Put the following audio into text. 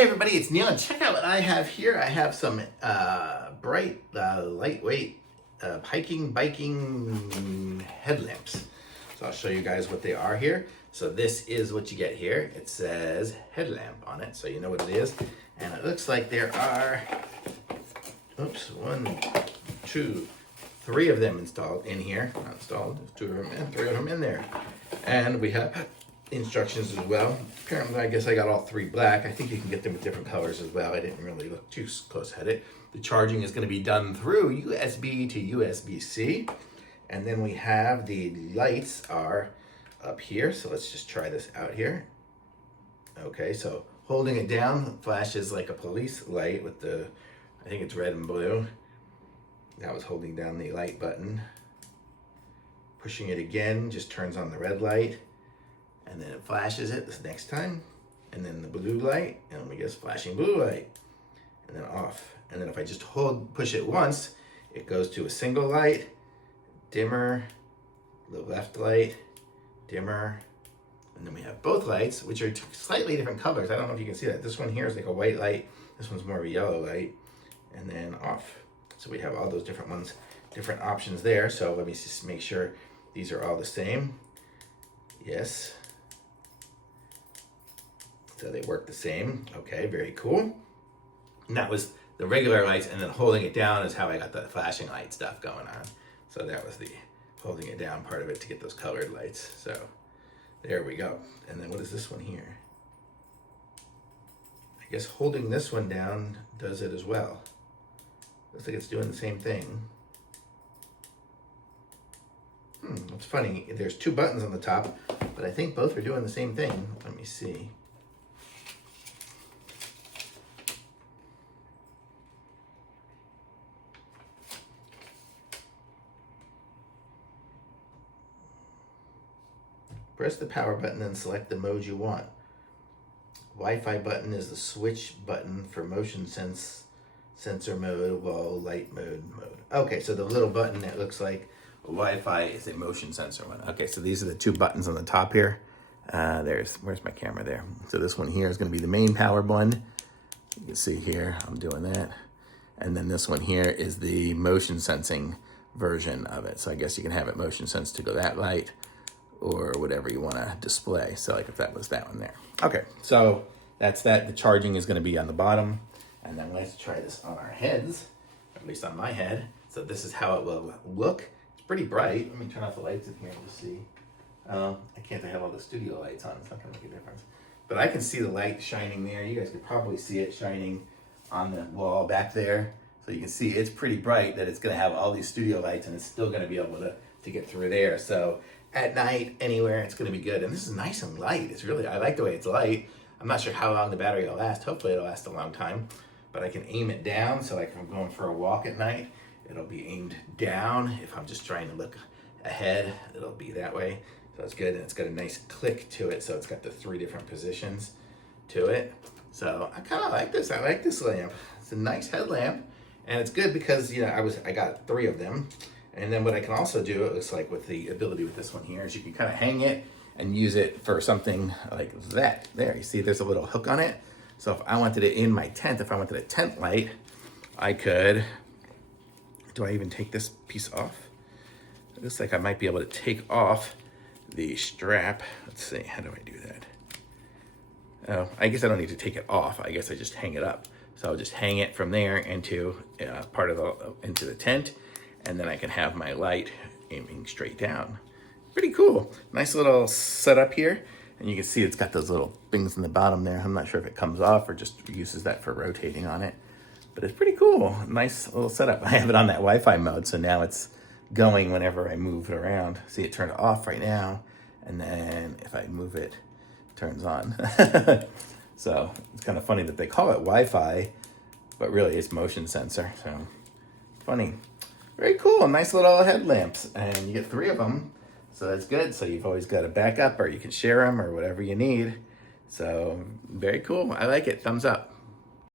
Hey everybody, it's Neil, and check out what I have here. I have some bright, lightweight hiking, biking headlamps. So I'll show you guys what they are here. So this is what you get here. It says headlamp on it, so you know what it is. And it looks like there are, one, two, three of them installed in here. Not installed, two of them and three of them in there. And we have instructions as well. Apparently, I guess I got all three black. I think you can get them with different colors as well. I didn't really look too close at it. The charging is going to be done through USB to USB-C. And then we have the lights are up here. So let's just try this out here. Okay, so holding it down flashes like a police light with the, I think it's red and blue. That was holding down the light button. Pushing it again just turns on the red light. And then it flashes it this next time, and then the blue light, and we get flashing blue light, and then off. And then if I just push it once, it goes to a single light, dimmer, the left light, dimmer, and then we have both lights, which are slightly different colors. I don't know if you can see that. This one here is like a white light. This one's more of a yellow light, and then off. So we have all those different ones, different options there. So let me just make sure these are all the same. Yes. So they work the same. Okay, very cool. And that was the regular lights, and then holding it down is how I got the flashing light stuff going on. So that was the holding it down part of it to get those colored lights. So there we go. And then what is this one here? I guess holding this one down does it as well. Looks like it's doing the same thing. It's funny, there's two buttons on the top, but I think both are doing the same thing. Let me see. Press the power button and select the mode you want. Wi-Fi button is the switch button for motion sensor mode, while light mode. Okay, so the little button that looks like Wi-Fi is a motion sensor one. Okay, so these are the two buttons on the top here. Where's my camera there? So this one here is going to be the main power one. You can see here, I'm doing that. And then this one here is the motion sensing version of it. So I guess you can have it motion sense to go that light or whatever you want to display. So like if that was that one there. Okay, so that's that. The charging is going to be on the bottom. And then let's try this on our heads, at least on my head. So this is how it will look. Pretty bright. Let me turn off the lights in here and just see. I can't have all the studio lights on. It's not going to make a difference. But I can see the light shining there. You guys could probably see it shining on the wall back there. So you can see it's pretty bright that it's going to have all these studio lights, and it's still going to be able to get through there. So at night, anywhere, it's going to be good. And this is nice and light. It's really, I like the way it's light. I'm not sure how long the battery will last. Hopefully it'll last a long time. But I can aim it down, so like if I'm going for a walk at night, it'll be aimed down. If I'm just trying to look ahead, it'll be that way. So it's good, and it's got a nice click to it. So it's got the three different positions to it. So I kind of like this. I like this lamp. It's a nice headlamp, and it's good because I got three of them. And then what I can also do, it looks like with the ability with this one here, is you can kind of hang it and use it for something like that. There, you see, there's a little hook on it. So if I wanted it in my tent, if I wanted a tent light, I could. Do I even take this piece off? It looks like I might be able to take off the strap. Let's see, how do I do that? Oh, I guess I don't need to take it off. I guess I just hang it up. So I'll just hang it from there into into the tent, and then I can have my light aiming straight down. Pretty cool. Nice little setup here. And you can see it's got those little things in the bottom there. I'm not sure if it comes off or just uses that for rotating on it. But it's pretty cool. Nice little setup. I have it on that Wi-Fi mode, so now it's going whenever I move it around. See, it turned off right now, and then if I move it, it turns on. So it's kind of funny that they call it Wi-Fi, but really it's motion sensor. So funny. Very cool. Nice little headlamps, and you get three of them, so that's good. So you've always got a backup, or you can share them, or whatever you need. So very cool. I like it. Thumbs up.